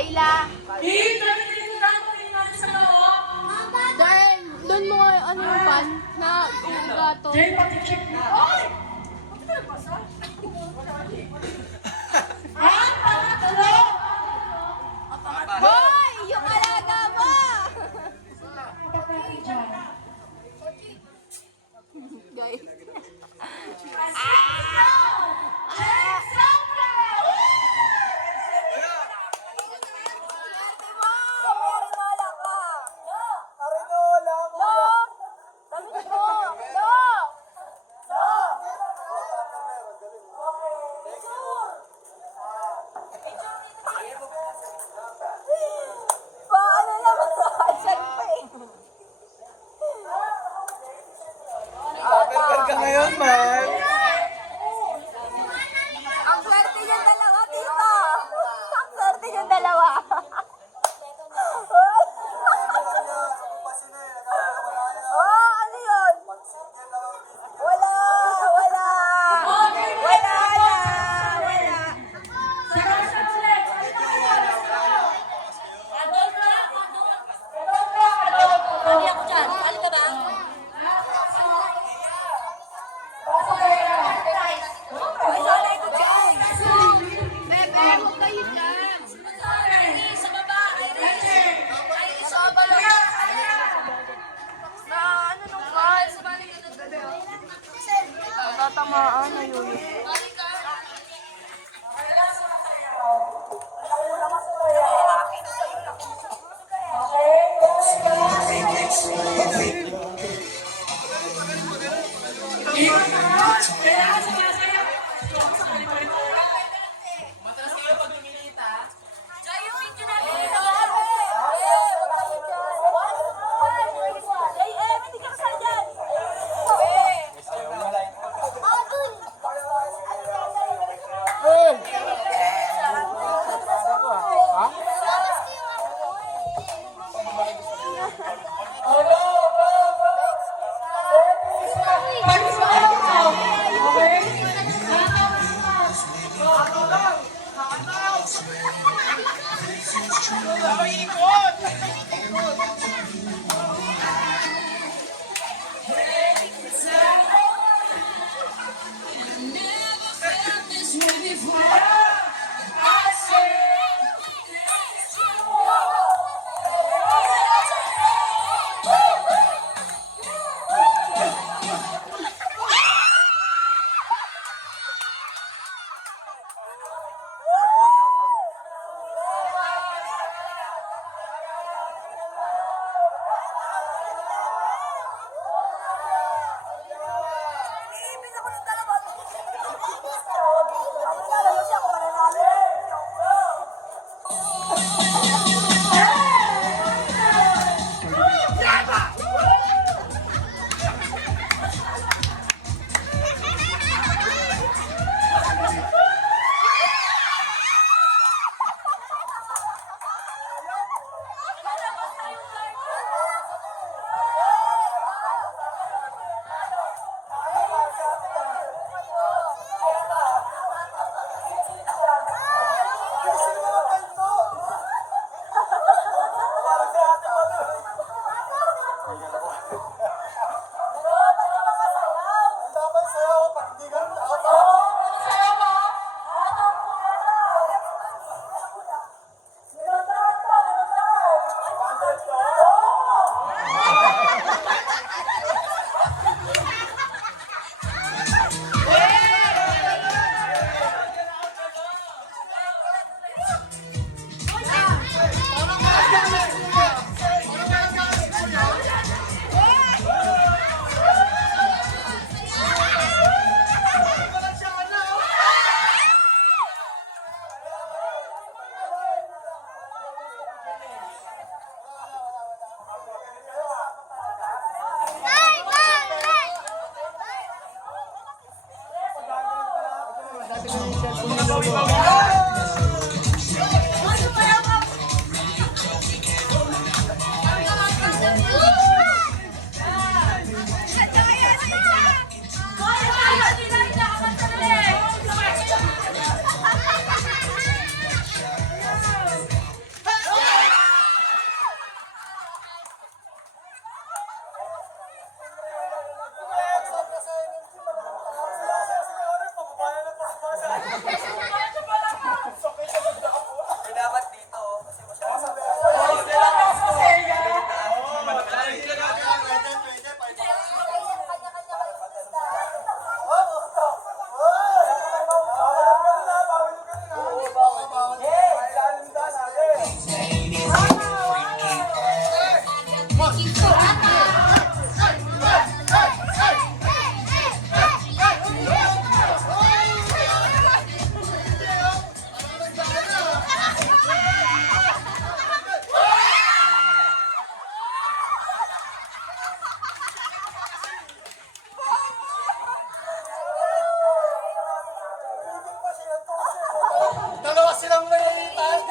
Ayla. Dahil doon mo ano yung pan na gato. Hoy! Yung alaga mo! Guys. Paano naman nakasal pa eh? Kapit ka ngayon, man. Ang swerte niyong dalawa, tito! Ang swerte niyong dalawa! Oh, ano yun? Wala! Wala! Wala na! Wala! Hindi ako dyan. Sali ka ba? Masalay ko dyan! Bebe, huwag kayo dyan! Iris, sa baba. Iris. Iris, sa baba. Na ano nung call? Natatamaan na yun. Jai, yung video natin. Hindi ka kasal dyan! Dalawa silang nalilitan.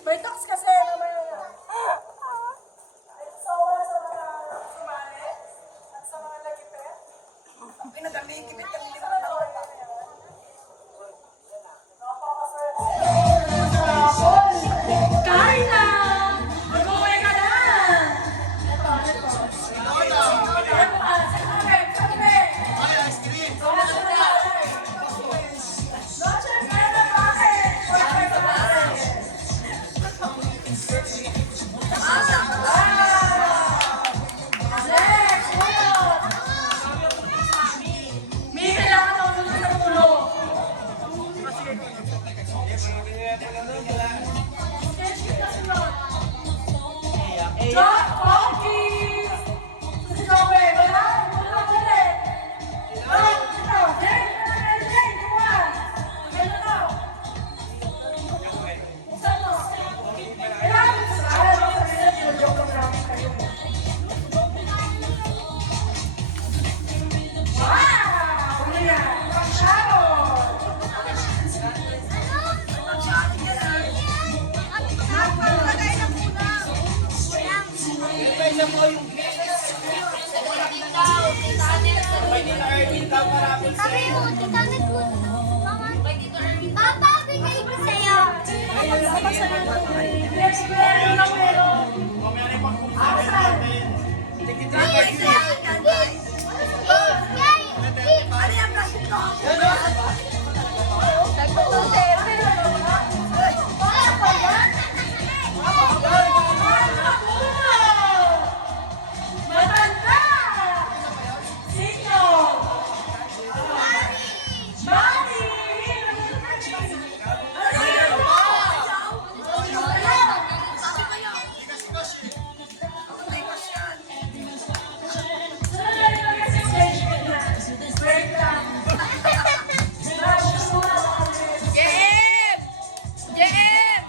May tax kasi naman yun. Sa mga sumali, at sa mga lagipet. Pinagami-gipit kami din ang tawag. Kain na! Mag-uwi ka na! May kailangan Sabi mo, tita nag-good. Papa, bigay ko sa'yo. Ano yan, plastic ko? Matanda! Sino? Mami! Jeep! Jeep!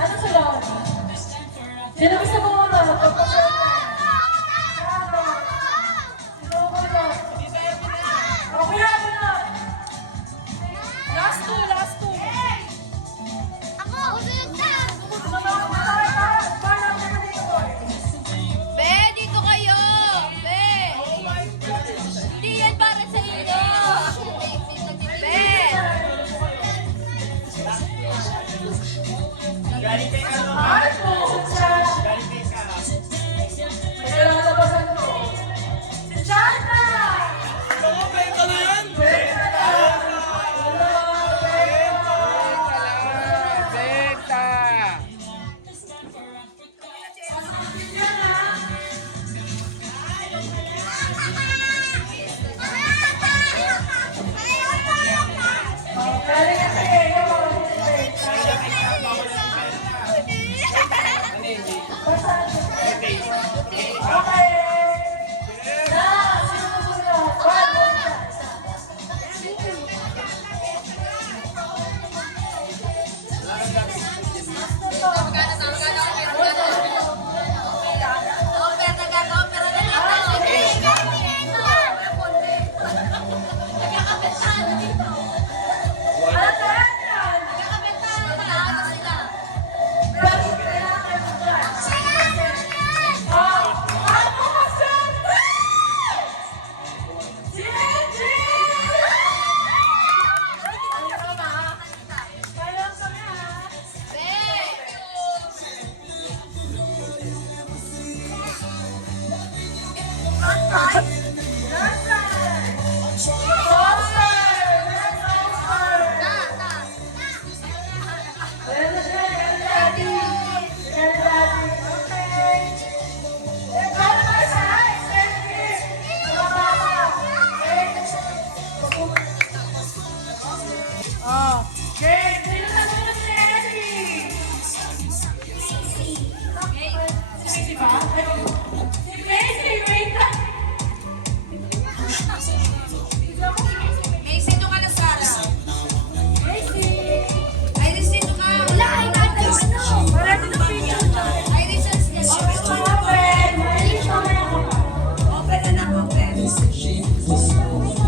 Ano sunod? Sino gusto mo muna? Last two. Ako, usunod na. Be, dito kayo! Be! Hindi yan para sa inyo! Be! Galing kay ano? Marco! Galing kay ka. Kailangan labasan ko. Si Jana! Oo, benta na yan! Macy, doon ka na, Sarah. Iris, dito ka. Wala, ay natin ano. Iris, dito ka. Open na lang, open. Macy, ikaw.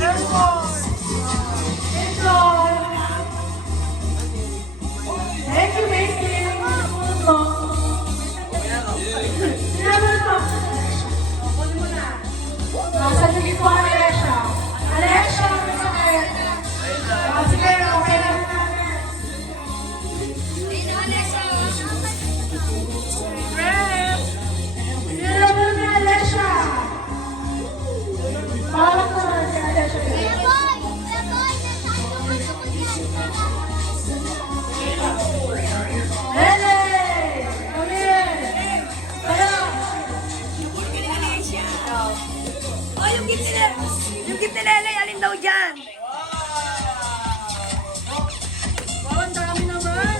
Careful! daw dyan. Wow, ang dami naman.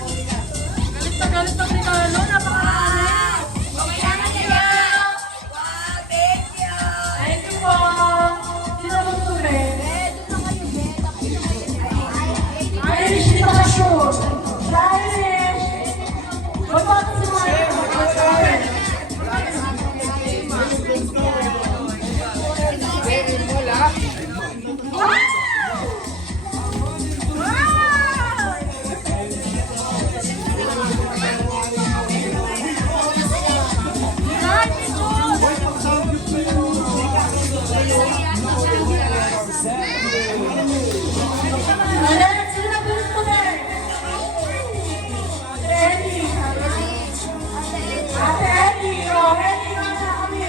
Galit na regalo. Napakarami. Kailangan nila. Wow, thank you. Thank you po. Sino mo tuloy? Irish, dito ka shoot. Irish. Mabato si Mario. Alex, sino na gusto mo? Ate Ellie. Ate Ellie, oh, Ellie, nasa kami.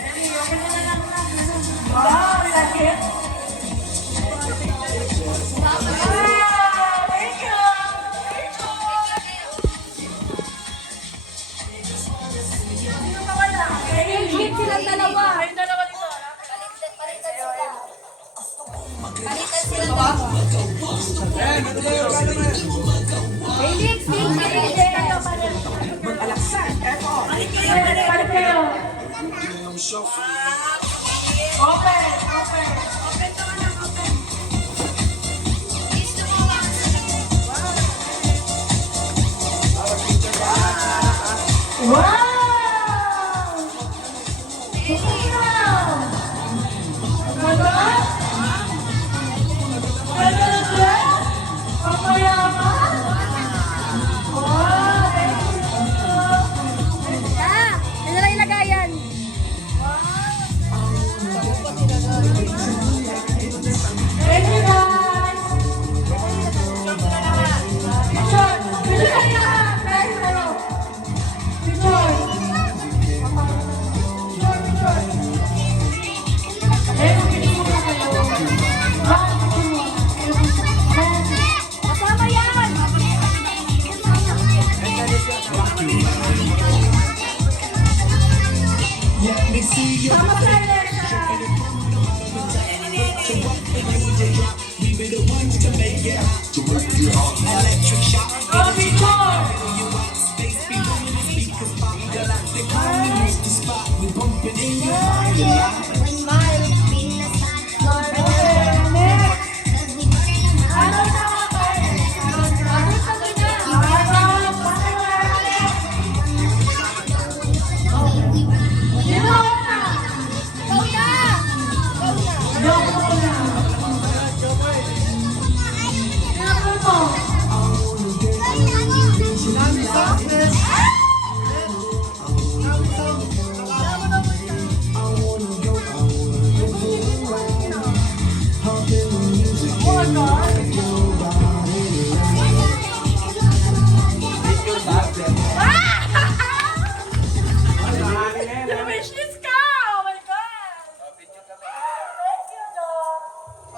Ellie, okay na lang. Wow, lagi. Wow, thank you. Sino pa wala? Ellie. Silang dalawa. Kayong dalawa dito. Palitan sila. Palitan sila dalawa. Felix, Felix. Balik kayo. Open, open. Wow! Wow! Ganda? Ganda na dress? Papayaman? Wow! Thank you. Ano lang ilagayan? Thank you, guys! Picture! Picture kayo! Guys, ano? Picture! Picture! Eh, picture muna kayo. Ah, picture muna. Kasama yan! Sama sa election! Oh, picture! Okay, next! Ano na kayo?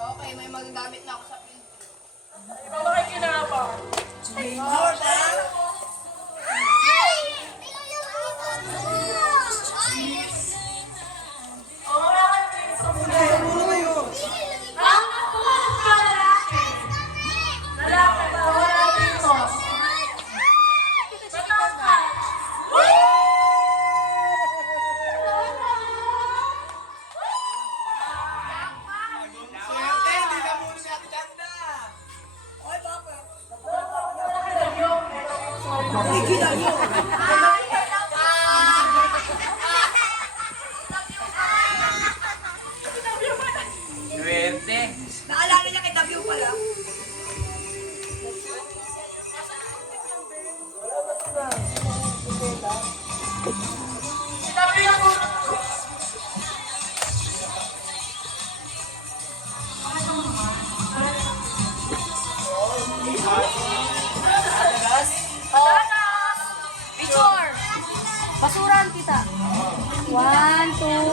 Okay, may magagamit na ako sa field. Swerte. Naalala niya kay Tabio pala. Picture! Basuran kita. 1, 2.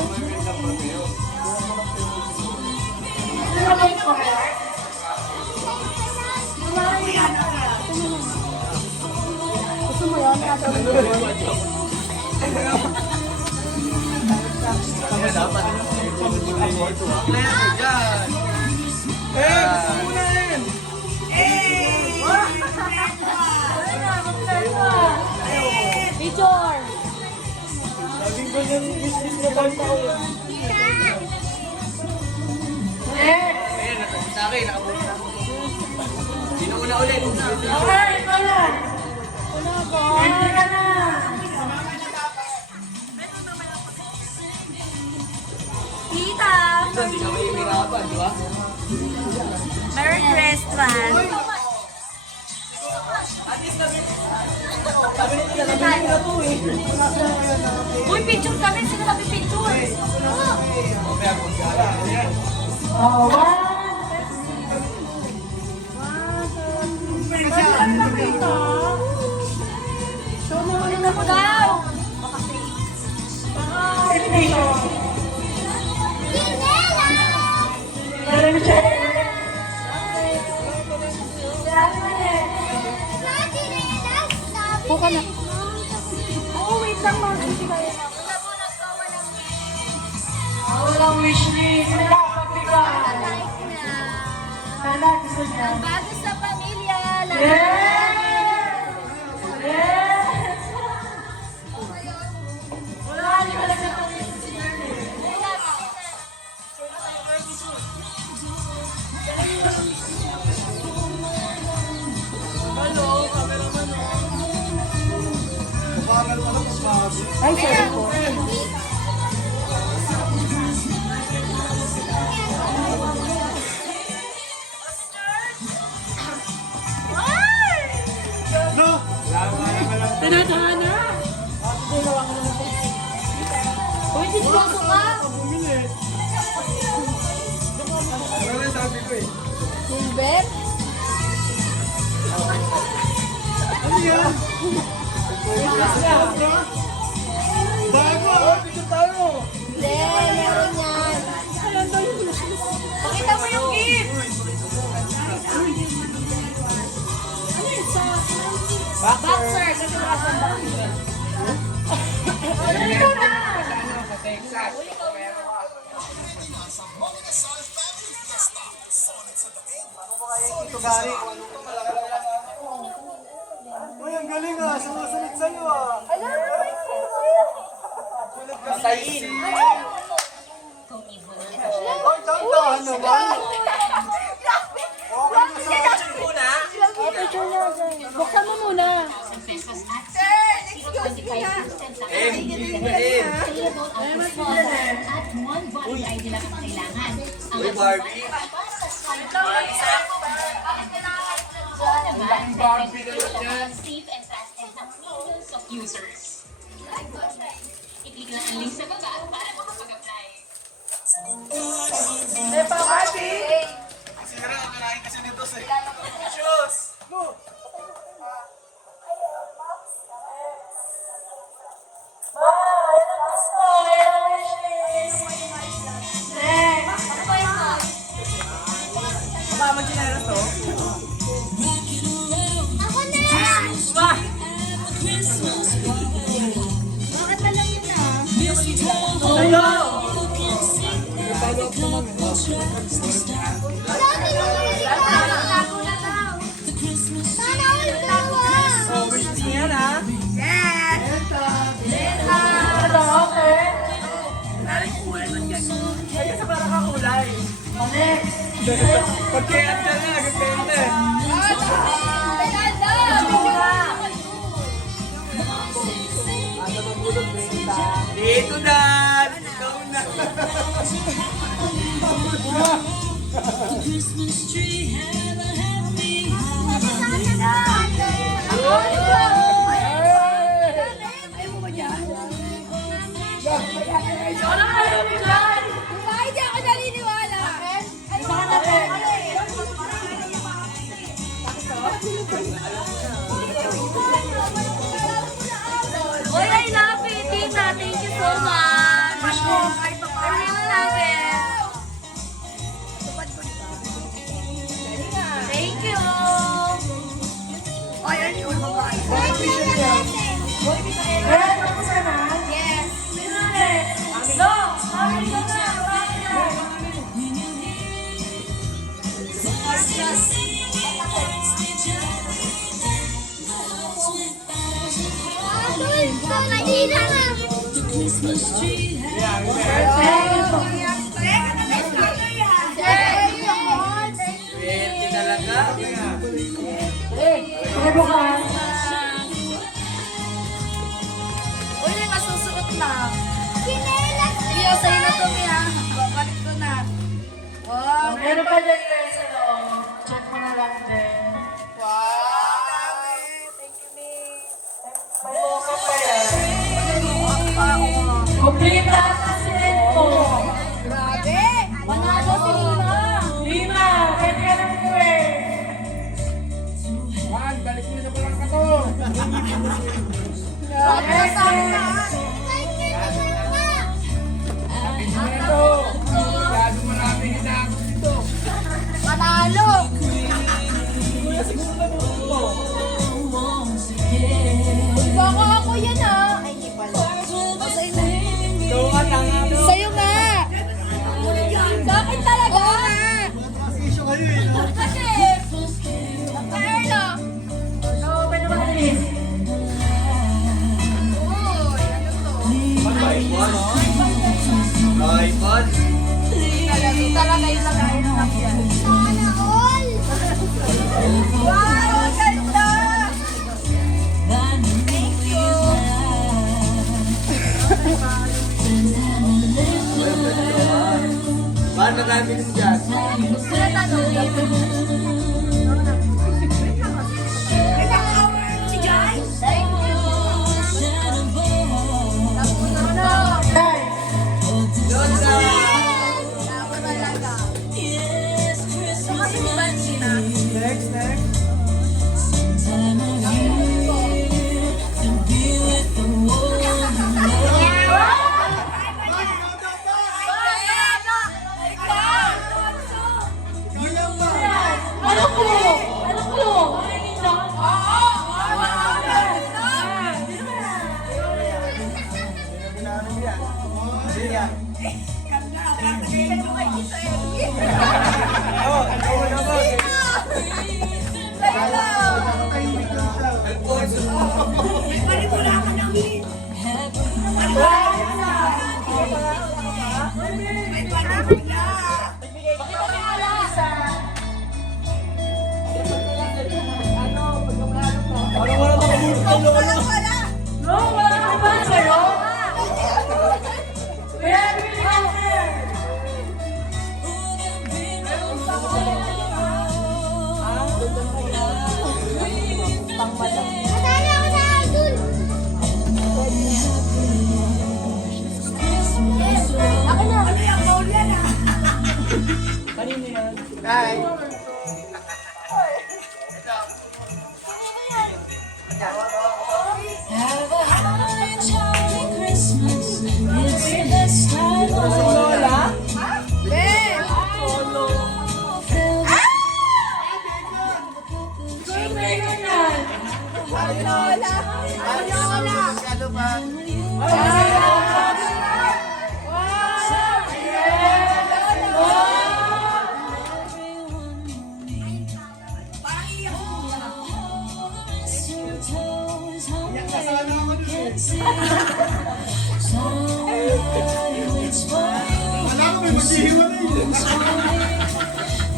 Gusto mo yun? Picture! Sa akin, nakabuti na. Inuuna ulit. Okay, wala. Enter ka na. Tita! Hindi ka mahihirapan, di ba? Merry Christmas! Uy, picture kami! Sino kami picture? Oh, one. Ito mo daw! Buka na. Oo, wait lang mga hindi kaya na. Walang wish list. Wala pagbigay. Sana gusto niya. Bago sa pamilya. Yes! Yes! Wala, hindi ka lang natin si Ernie. Ay, sorry po. Tinatana! Uy, disposo ka! Silver? Hindi, meron yan. Pakita mo yung gift! Boxer! Kasi wala siyang boxer. Ito na! Sa Texas. Uy, ang galing ah. Sumusunod sa'yo ah. Patayin. Ay, tantahan naman. Okay na sa akin. Picture niya. Buksan mo muna. Uy, Barbie. Ang Barbie na yun yan. Safe and trusted ng millions of users. I-click lang ang link sa baba para makapag-apply. Eh, pamati! Sira, kanain kasi nito sa shoes. Mo! Mama, chinelas to? Ako na! Bakit na lang yun na? Dati mo na rin Sana all tawa! Yan ah. Ay, kasi parang kakulay. Pagkayat ka na, gagpente. Dito Dan! Ikaw na! Hindi ako naniniwala. Uy, I love it, Tita. Thank you so much. I really love it. Thank you. Yes! Yes. Go! Mahina na. Swerte talaga. Bukas. Uy, may masusuot na. Kinelas na. Mia, sa'yo na to, Mia. Balik ko na. Wow. Meron pa dyan kayo sa loob. Check mo na lang din. Wow! Thank you, May. May buka pa yan. Pa ako. Complete lahat na sinet mo. Grabe. Manalo si Lima. Lima, pwede ka nang uwi. Juan, balik mo na palang ka to. Grabe na sa akin na. Sabi mo na to. Masyado marami hinako dito. Manalo. Baka ako yan ah. Ay, hindi pala. Sa'yo na. Ikaw ka tanga mo. Sa'yo nga. Sa akin talaga. Oo nga. Kasi. Nagka-Erlo. Oo, pwede makalis. Uy, ano to? iPhone. iPhone. Talaga yung lagay ng yan. Sana all. Wow, ang ganda! Thank you! Paano marami din dyan? Gusto na tanong. Si Jai? Thank you! Napuno na! Doon sa... Napo talaga. So kasi ni Bansi na. Next. Ano ko? Ano ko? No, wala ka ba sa'yo? Kaya bili ka sir. Masaya ako sa idol. Ako na. Hi. Have a holly jolly Christmas. It's the best time of year. Siyempre ka yan. Masyado pa.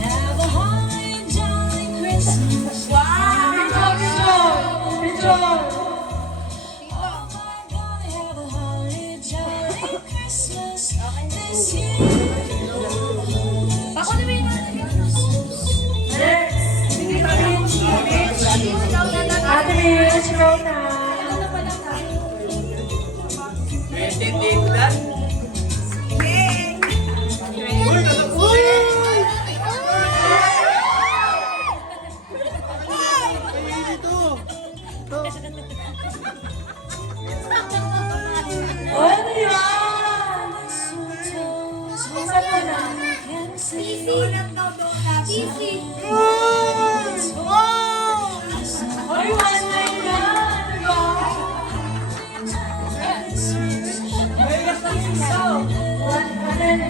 Have a holly jolly Christmas. Picture. Oh my God, have a holly jolly Christmas this year. Ako na ba yung Next. Ate Mitch, ikaw na. Pwede dito lang. Ano yan? Saan ka na? Easy. Ay, one line na. Ano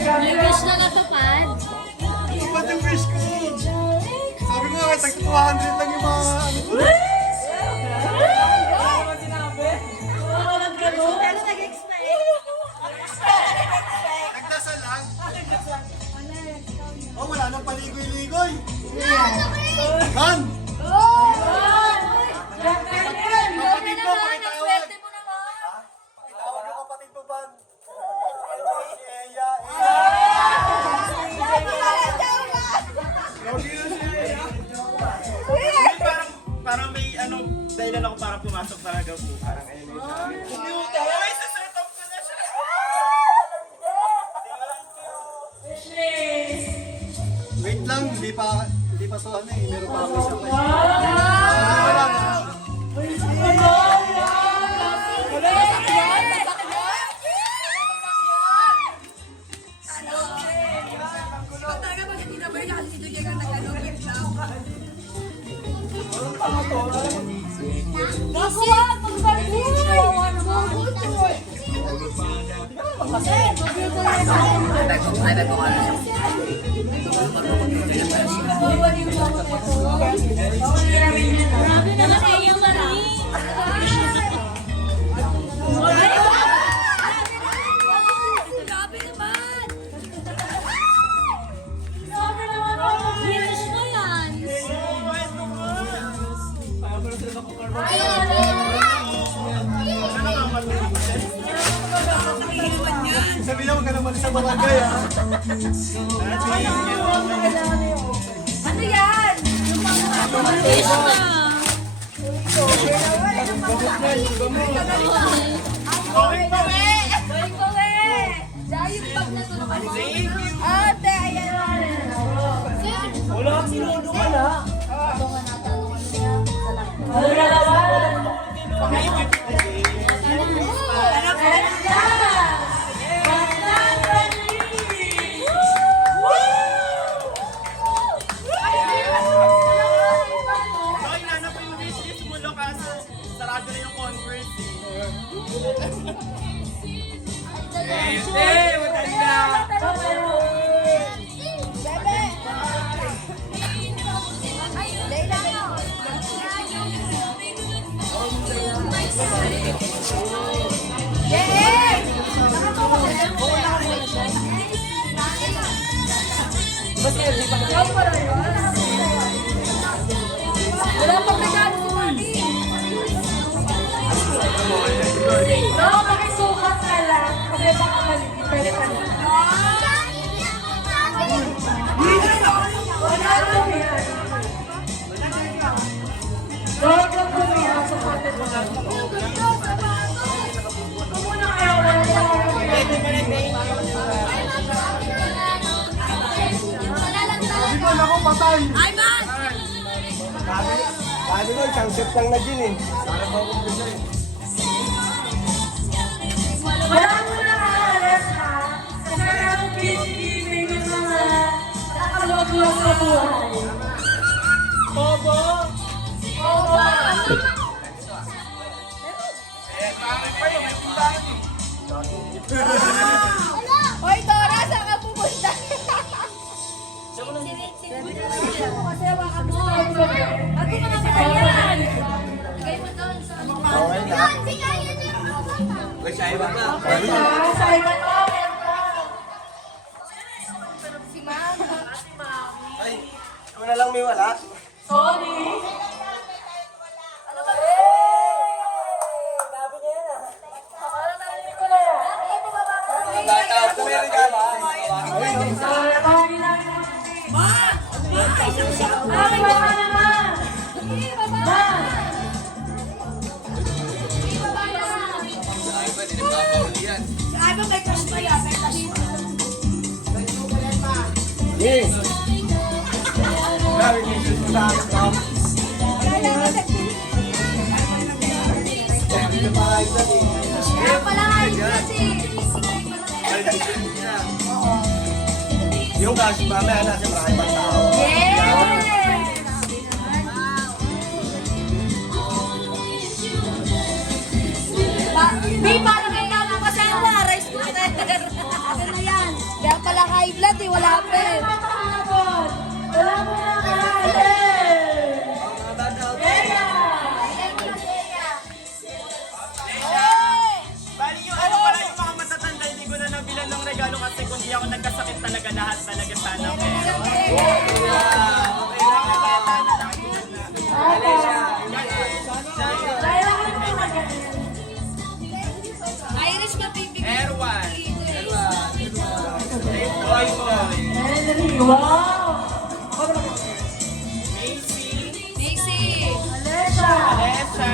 ba? May wish na natupad? Ba't yung wish ko? Sabi ko nga, tag 200 lang yung mga... talaga po. Parang ayun na yun. Uy, saset up ko na siya. Wait lang, hindi pa to ano eh. Meron pa ako isa pa. Grabe naman eh, yung Marie. Grabe naman! Grabe naman ako. Jesus mo yan. Sabi na, huwag ka naman sa barangay ha. Ano yan? Yes na. Going bawe! Dahil yung bag na tulungan mo. Ate, ayan. Wala, sinuno ka na. Ano na naman? So, inanap ko yung wishlist mo, kaso sarado na yung Converse eh. Madali na. Wala pang regalo si Mami. No, makisukat ka lang. Kasi baka malipilit ka na. Wala ko yan. Huwag lang kumiha sa pagkat mo lang. Muna kayo, wala ko Ako patay. Ay, man! Sabi ko, isang set lang na din eh. Para ba ako gusto eh. Wala mo na aalas ha. Kasi ang peacekeeping yung mga nakaluwag-luwag sa buhay. Bobo! Oo. Eh, bakit pa yun? May puntahan eh. Hoy, Dora, saan ka pupunta? Kasi hawakan mo. Ako mga katayan. Lagay mo doon sa... Yan, bigayan niyo yung mga bata. Sa iba to. Si Mama. Ay, ako na lang may wala. Sorry. Ano ba? Sabi niya yan ah. Parang narinig ko na yan. Bata, kung may regalo. Tawagin namin ang Ma! Ay, baka naman. Ma! Ay, ba may crush pa yan? May crush pa. Yes. Grabe, Jesus mo sa akin, Mom. Hindi pa kahit na eh. Kaya pala ayos kasi. Yung kasi mamaya nasa maraming tao. Yes! May parang may namin pa sa iwa, rice cooker. Ano na yan? Kaya pala high blood eh, wala pa eh. Nakakapon. Wala mo na kaalis. Bali yung ano pala yung mga matatanda, hindi ko na nabilan ng regalo kasi kung di ako nagkasakit talaga lahat talaga sana meron. Irish ka, baby. Erwan. Boy boy. Henry, wow. Macy. Dixie. Alesha. Alessa.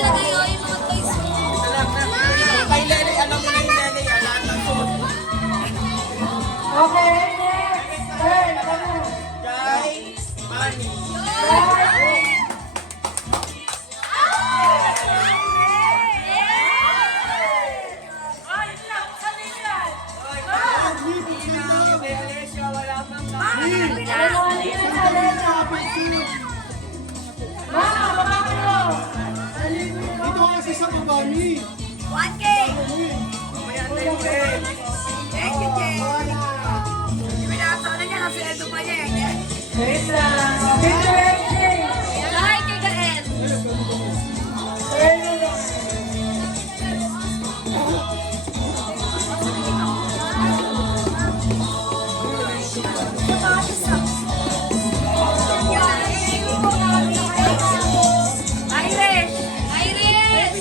ilalagay yung mga toys mo. Kay Lele, alam mo na yung Lele, lahat ng suot. Okay, next. Turn, ano? Kay Manny. Lele, siya wala pang Ito kasi sa babani. 1K! Thank you, Jay. Pinasana niya kasi ito pa niya eh. Wait lang. Picture exchange. Hi, kay Gael. Turn na lang. Iris! Iris!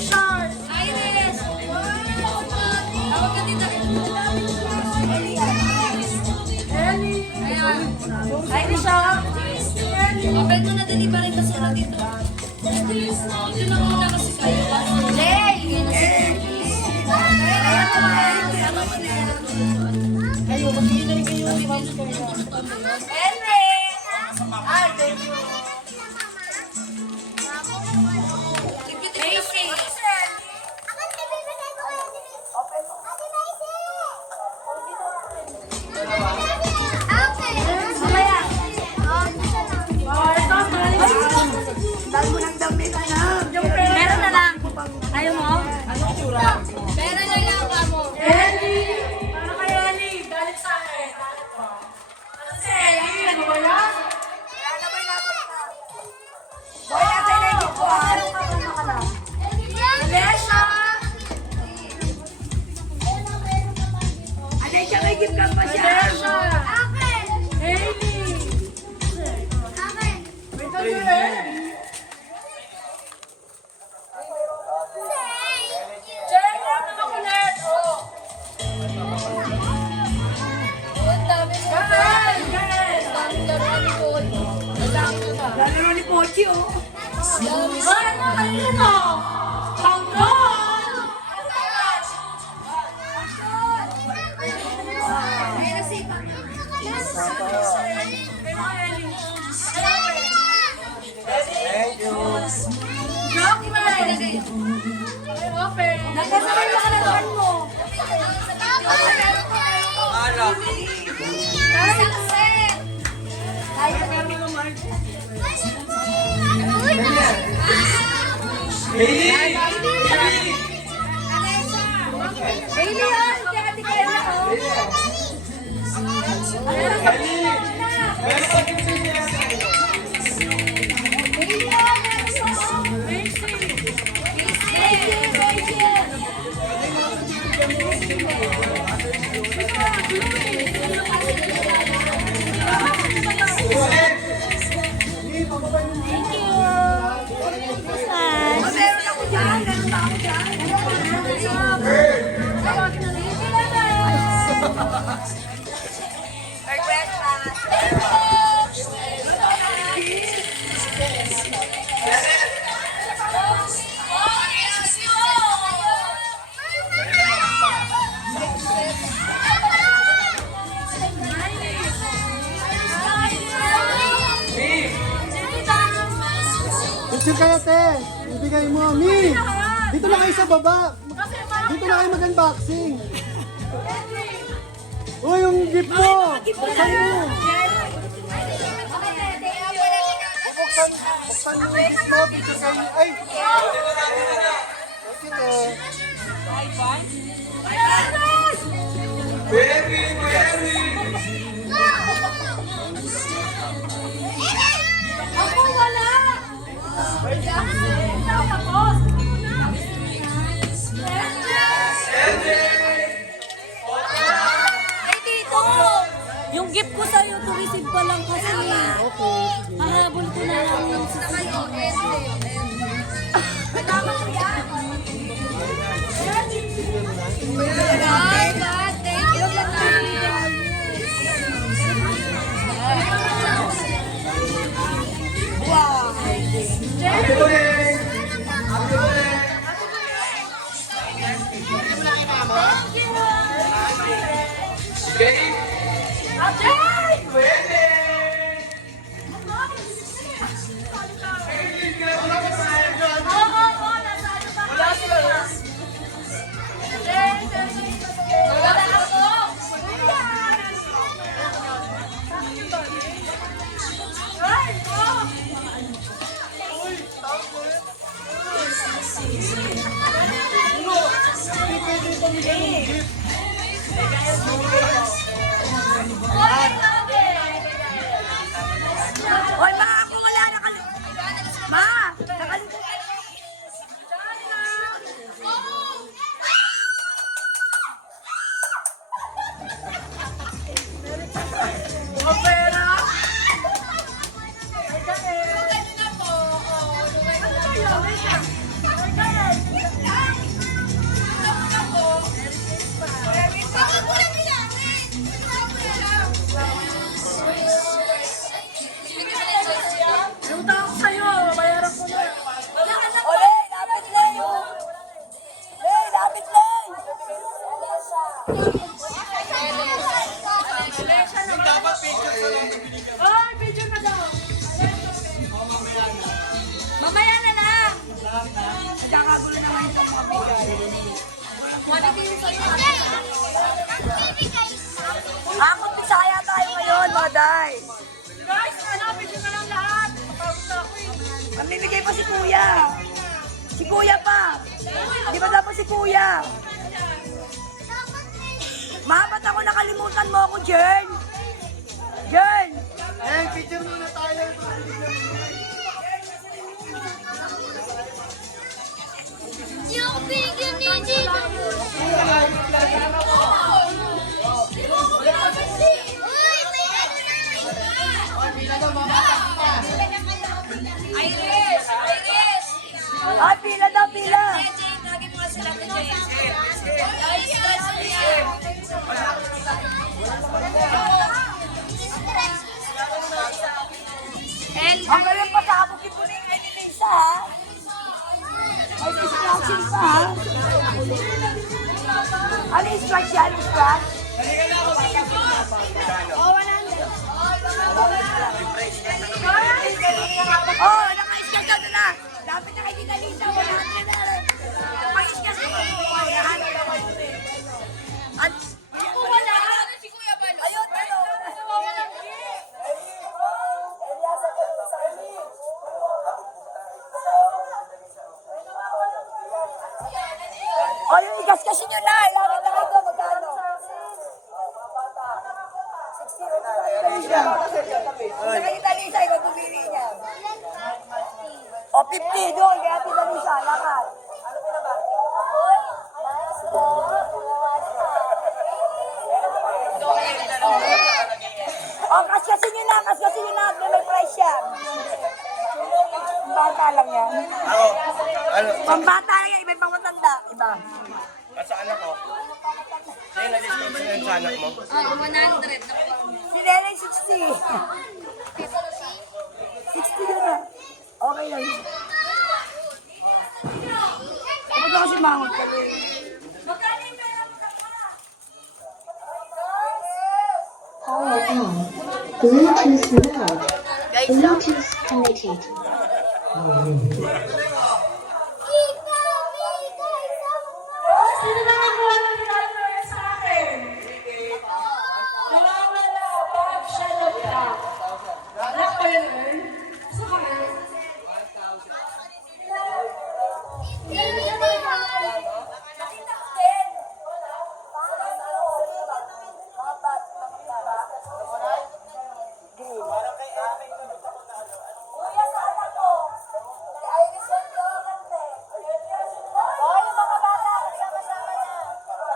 Iris! Tawag ka dito. Ayan. Iris, open mo na din iba rin kasi na dito. Dito na muna kasi kayo. Lay! Henry! Ay, thank you. Daisy! Dahil mo ng damit, anak. Meron na lang. Ayaw mo? Meron na lang ka mo. Ellie! Para kay Ellie. Galit sa akin. Galit mo. Ano si Ellie? Ano ba yan? Kaya naman natin na. Boy, ate na yung kuhan. Alesha! Alesha, may gift ka pa siya. Ellie! Wait lang si Ellie. Check out na ulit. Oh. Ang dami mo. Gael! Gael! Ang dami ko. Ang dami ko. Lalaro ni Pochi, oh. Ano kanina to? Tanggol! Nagkasabay ba ka na doon mo? Alak. Bailey! Bailey yan! Kaya ati kaya na oh. Bailey yan! Meron ako dyan. Meron ako dyan. Merry Christmas. Picture ka natin. Ibigay mo. Mi! Dito na kayo sa baba. Dito na kayo mag-unboxing. Uy, yung gift mo! Buksan mo! Buksan mo yung gift mo. Picture kayo. Ay! Okay, te. Ako wala! Ay, dito! Yung gift ko sa'yo, to-receive pa lang kasi. Hahabol ko na lang yung sasakay. Hoy, ma, ako wala Ma, nakalimutan. Mamaya na lang. Nagkakagulo naman yung mga bigay. Wala din sa iyo. Akot Bisaya tayo ngayon, mga day. Guys, video na lang lahat. Tapos na ako eh. Mamimigay pa si Kuya. Si Kuya pa. Di ba dapat si Kuya? Ma, ba't ako nakalimutan mo ako, Jern? Jern! Eh, picture muna tayo. Yung bigyan ni Gino. Uy, may Iris! Iris! Ah, pila daw, pila. Jane, lagi mo nga sila ni Jane. Guys, guys, yan. Ang galing pa sa abukin mo na yung Eddie Lisa, ha? May distraction pa, ha? Ano yung scratch yan? Yung scratch? Oh, naka-scratch daw na. Lapit na kay Tita Lisa, 100 na. Naka-scratch mo. At, Ako wala. Si Kuya Balo. ayun, ano? O, yung igas-kasi nyo na. Lapit na kayo doon, magkano? 60. Sa Tita Lisa, ikaw pumili niya. O, 50 doon, kaya Tita Lisa, lakad. O, kas-kasi nyo na, may price yan. Bata lang yan. Pambata lang yan, iba yung pang matanda. Iba. At sa anak ko? Sa'yo na-description yun sa anak mo? 100. Si Nenay 60. 60 na. Okay lang. Kapag ako si Mangot ka. Bluetooth mode. Bluetooth connected. Sino na nakuha ng number sa akin? Nawawala, Bob Shadow Black. Black ba yun, Earl? Sa kanan?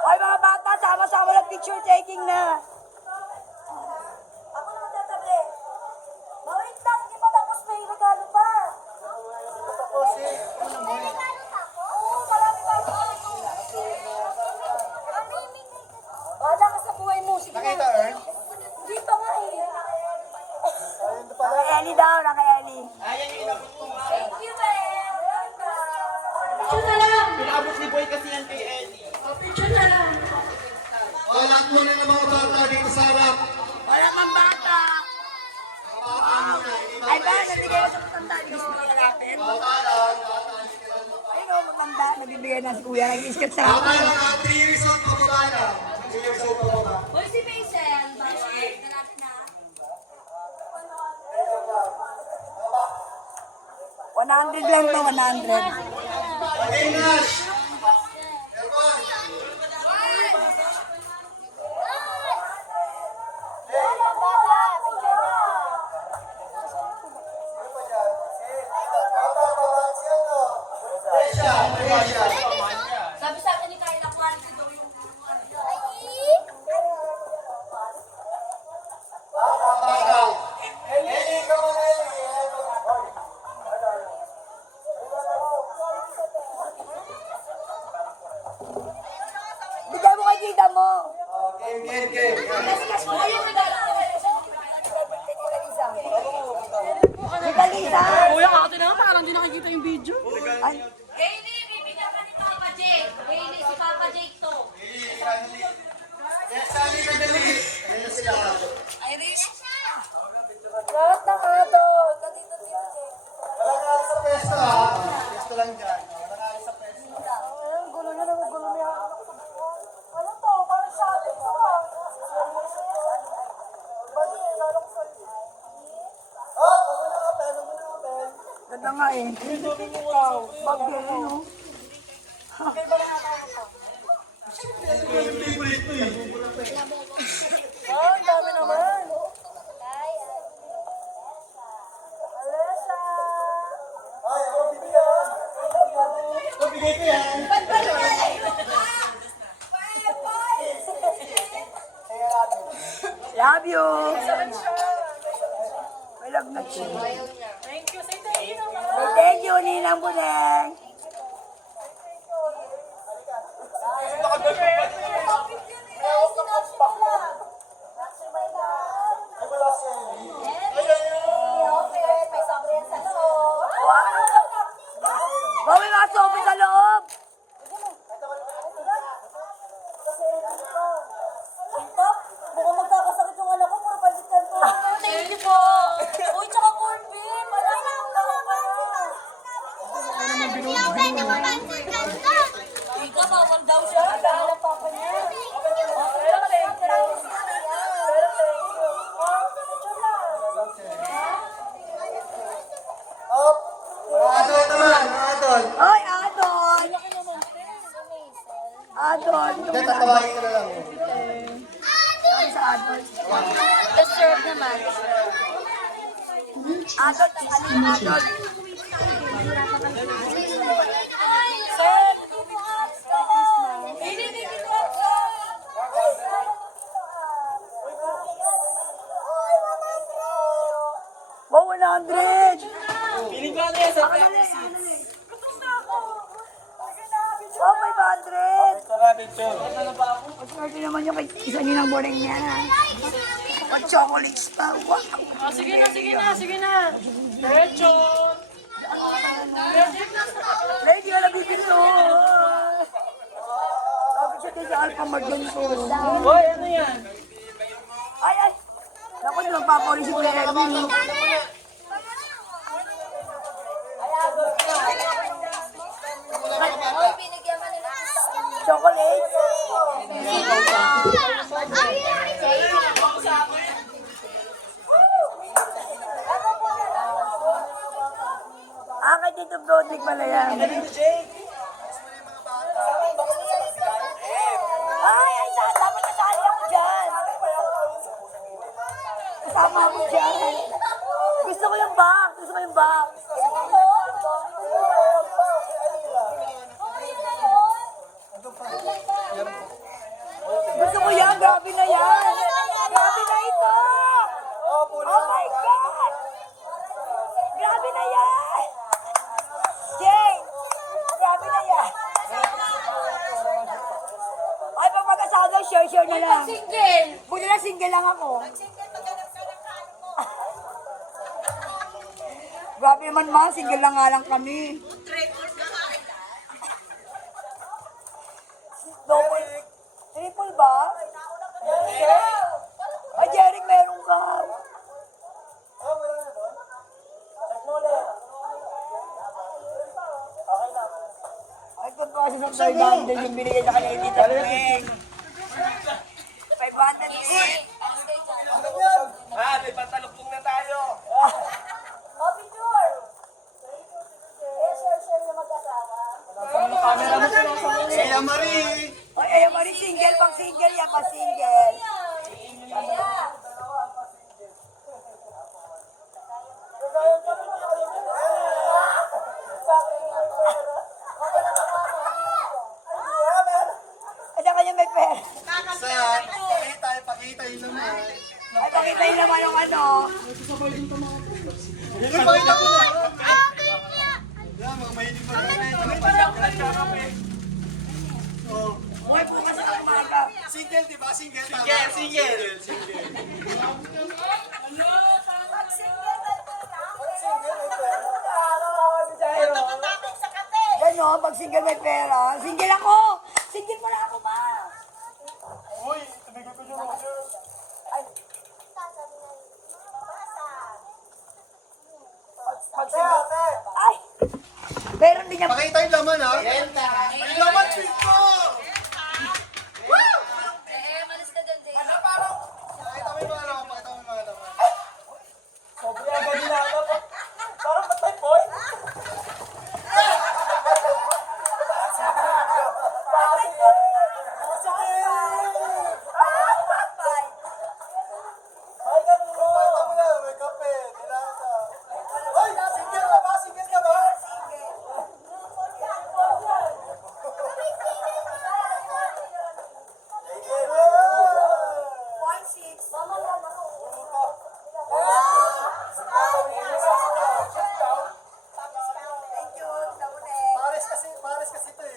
Hoy mga bata, sama-sama lang picture taking na. Ako naman tatabi. Mawait lang, hindi pa tapos, may regalo pa. Tapos eh. Oo, marami pa ako. Wala ka sa buhay mo. Sige na. Nakita, Earl? Hindi pa nga eh. Naka Ellie daw, naka Ellie. Ayan yung inabot ko nga. Thank you, man. Picture na lang. Pinabot ni Boy kasi yan kay Ellie. Picture na lang. O, Lahat muna ng mga bata dito sa harap. Wala mang bata. Ay ba, nabigay na sa matanda. Gusto mo hanapin? Ayun o, matanda. Nabibigay na si kuya. Nag-iskat sa Bata akin. lang, 3 years old pababa na. 3 years old pababa. Hoy, si Maisel. Bakit? Hanapin na. 100 lang to, 100. Pag-English! Sabi sa akin ni Kyla, quality daw yung Bigay mo kay tita mo. Game. Kasi mo yung regalo ko. Tita Lisa. Kuya, ate na parang di nakikita yung video. Ay, Hailey, bibigyan ka ni Papa Jake. Hailey, si Papa Jake to. Yes, sabi na dali. Ayan sila. Irish? lahat ng ato. Walang alis sa pwesto ha. Pwesto lang dyan. Walang alis sa pwesto. Ang gulo niya, ang gulo niya. Ano to? Parang sa atin to ah. Ganda nga eh. Wow. Bagay eh, no? Oh, ang dami naman. Alessa! Ay, ako bibigyan. Ito, bigay ko yan. Love you! May love na siya. Thank you, say thank you naman. Thank you, Ninang Budeng. Ay, wala si Ellie. Wow, may mga sopa sa loob! Mukhang magkakasakit yung anak ko, puro palitan ko. Thank you po. Uy, tsaka corn beef. Ikaw, bawal daw siya. Kagala pa ako niya. Up. Mga adult naman, mga adult. Oy, Adon! Adon! Hindi, tatawagin ka na lang. Saan sa Adon? Deserve naman. Adon, ano yung Adon? Wow, 100! Piling ko ano yan sa Wow, 500! Tara, picture. Maswerte naman yung isa niyo ng boring niya. Pag chocolates pa, wow! Sige na. Diretso. Lady, wala bibili to. Sabi siya din sa Alphamart yun to. Hoy, ano yan? Ay, ay! Naku, di magpapawali si Kuya Erwin. Chocolate? Ah, kay Tito Broderick pala yan. Ay, dapat nasali ako dyan. Kasama ako dyan. Gusto ko yung box. Gusto ko yan, grabe na yan. Grabe na ito. Oh my God. Grabe na yan. Jay, grabe na yan. Ay, pag mag-asawa, share na lang. Single. Buti na single lang ako. Grabe naman ma, single lang nga lang kami. Double, triple ba? kasi sa 500 yung binigay sa kanya yung Tita Peng. 500 eh. May pantalukpong na tayo. Oh, picture! Share na mag-asawa. Kaya Marie! Oy, ayaw mo rin single, pang single yan, pang single. Ano kanya may pera? Pakita yun naman. Ay, pakita yun naman yung ano. Pakita ko na. Yan, mga mahilig pa Oh. Uy, bukas sa umaga. Single, di ba? Single. Single. Gano'n, pag single may pera. Single ako! Single pala ako, ma! Uy, tumigil ko dyan, Roger. Pag single... Ay! Meron din niya... Pakita yung laman, ha? Yung laman, tweet ko! Malis ka dyan, Jay. Pakita mo yung mga laman, pakita mo yung mga laman. Sobrang agad nila. Parang patay, boy. Pakita mo na, may kape, nilata. Uy, single ka ba? Single ka ba? Pares kasi ito eh.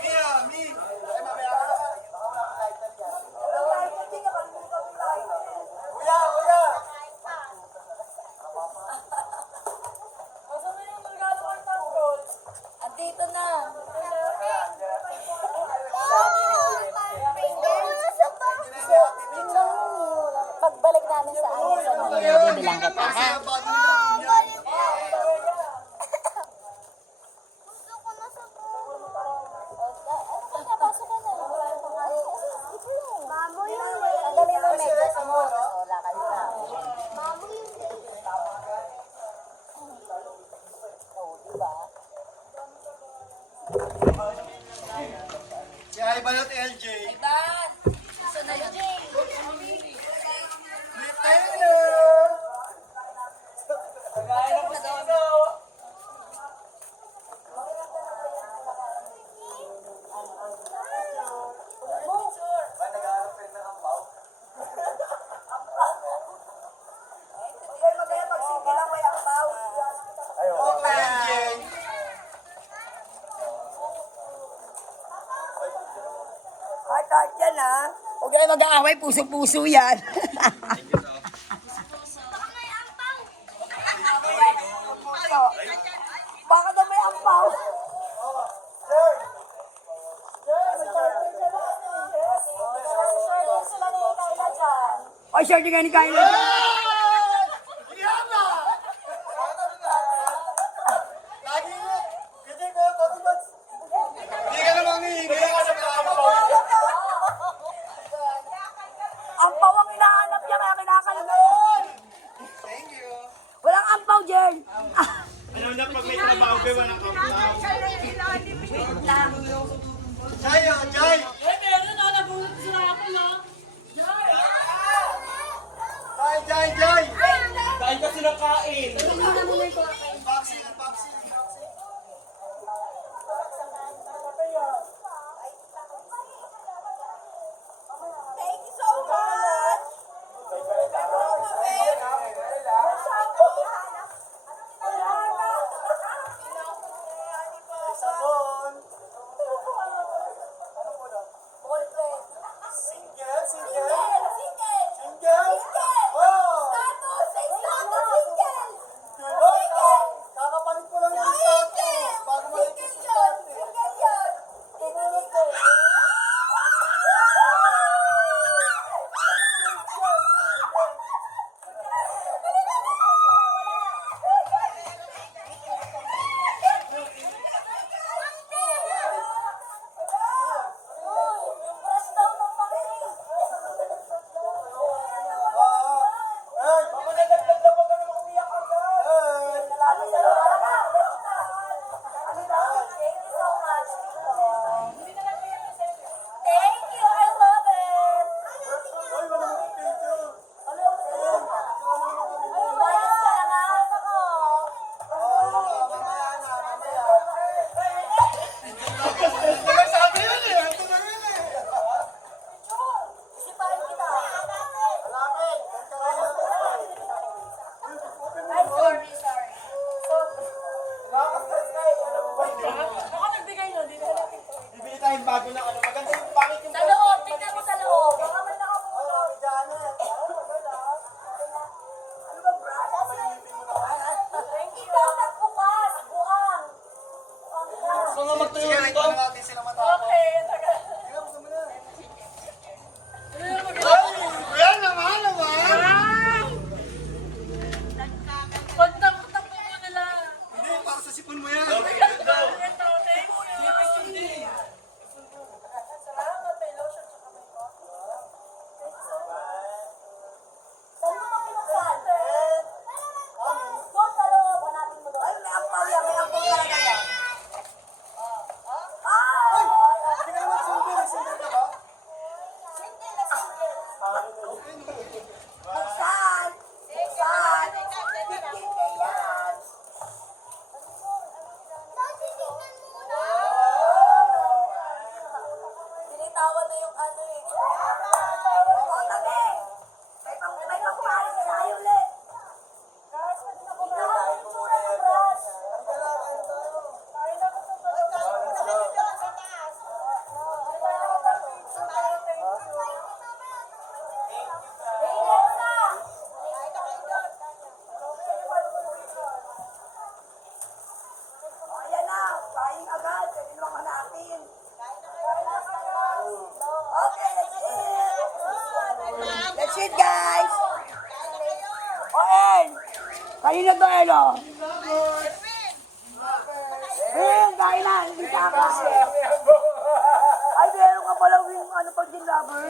Mia, Mi. Kuya. Andito na. Pagbalik namin sa ano, sa mga bilang kita, ha? Gusto ko na sa pasok ko na. Mamo yun. Tagalin mo, medyo sa mo. Wala ka na. Mamo yun. Si Ivan at LJ. Iban! Gusto na yun, Jay. Taylor! Heart yan, ha? Huwag kayo mag-aaway, puso-puso yan. Baka daw may ampaw. Oy, short yung ni Kyla. Rihanna! Lagi mo. Kasi ko, Totibags. Hindi ka na manghihingi. Ampaw ang hinahanap niya, kaya kinakalimutan. Thank you. Walang ampaw, Jen. Ano na pag may trabaho kayo, walang kampaw. Jai, oh, Jai. Jai. Kain kasi ng kain. Vaccine. Thank you so much. Sabon. Single. Oh. Kakapalit ko lang yung status. Bago malit yung status. Tumulog ko. Buksan! Buksan! 15K yan! Sinitawan na yung ano eh. O, tabi! May pangparis tayo ulit! Ayan na, kain agad. Pwede naman natin. Okay, let's eat. Let's eat, guys. Oen, kanina to, Elo? Kain na. Hindi ka. Ay, meron ka pala yung ano pag din lover.